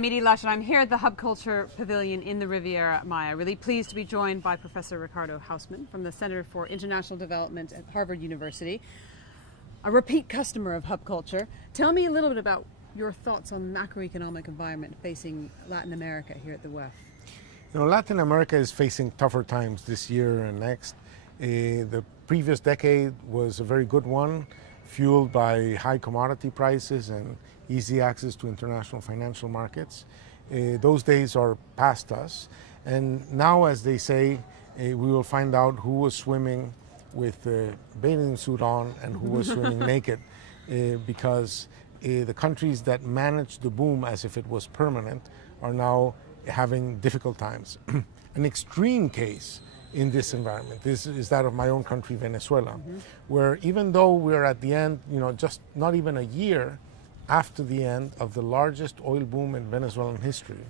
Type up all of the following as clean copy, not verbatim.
I'm Edie Lush, and I'm here at the Hub Culture Pavilion in the Riviera Maya. Really pleased to be joined by Professor Ricardo Hausmann from the Center for International Development at Harvard University, a repeat customer of Hub Culture. Tell me a little bit about your thoughts on the macroeconomic environment facing Latin America here at the WEF. Latin America is facing tougher times this year and next. The previous decade was a very good one, fueled by high commodity prices and easy access to international financial markets. Those days are past us. And now, as they say, we will find out who was swimming with a bathing suit on and who was swimming naked, because the countries that managed the boom as if it was permanent are now having difficult times. An extreme case in this environment is that of my own country, Venezuela, where even though we're at the end, just not even a year after the end of the largest oil boom in Venezuelan history,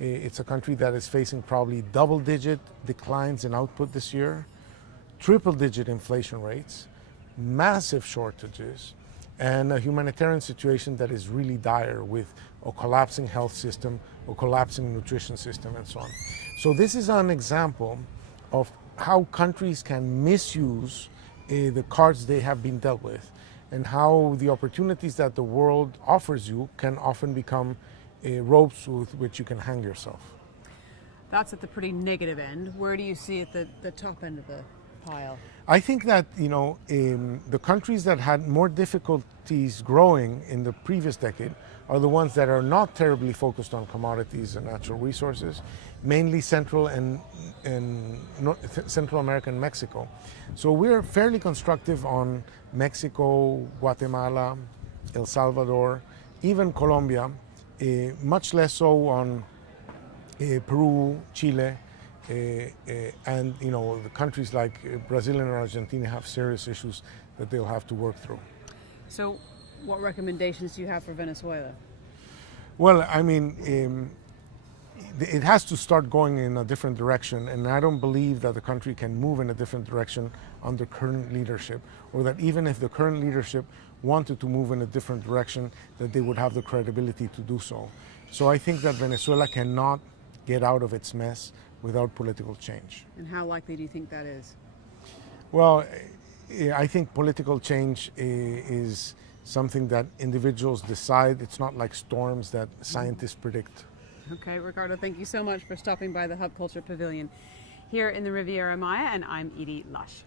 it's a country that is facing probably double-digit declines in output this year, triple-digit inflation rates, massive shortages, and a humanitarian situation that is really dire, with a collapsing health system, a collapsing nutrition system, and so on. So this is an example of how countries can misuse the cards they have been dealt with, and how the opportunities that the world offers you can often become ropes with which you can hang yourself. That's at the pretty negative end. Where do you see at the top end of the pile? I think that the countries that had more difficulties growing in the previous decade are the ones that are not terribly focused on commodities and natural resources, mainly Central America and Mexico. So we're fairly constructive on Mexico, Guatemala, El Salvador, even Colombia, much less so on Peru, Chile, and the countries like Brazil and Argentina have serious issues that they'll have to work through. So what recommendations do you have for Venezuela? Well, I mean, it has to start going in a different direction, and I don't believe that the country can move in a different direction under current leadership, or that even if the current leadership wanted to move in a different direction, that they would have the credibility to do so. So I think that Venezuela cannot get out of its mess without political change. And how likely do you think that is? Well, I think political change is something that individuals decide. It's not like storms that scientists predict. Okay, Ricardo, thank you so much for stopping by the Hub Culture Pavilion here in the Riviera Maya, and I'm Edie Lush.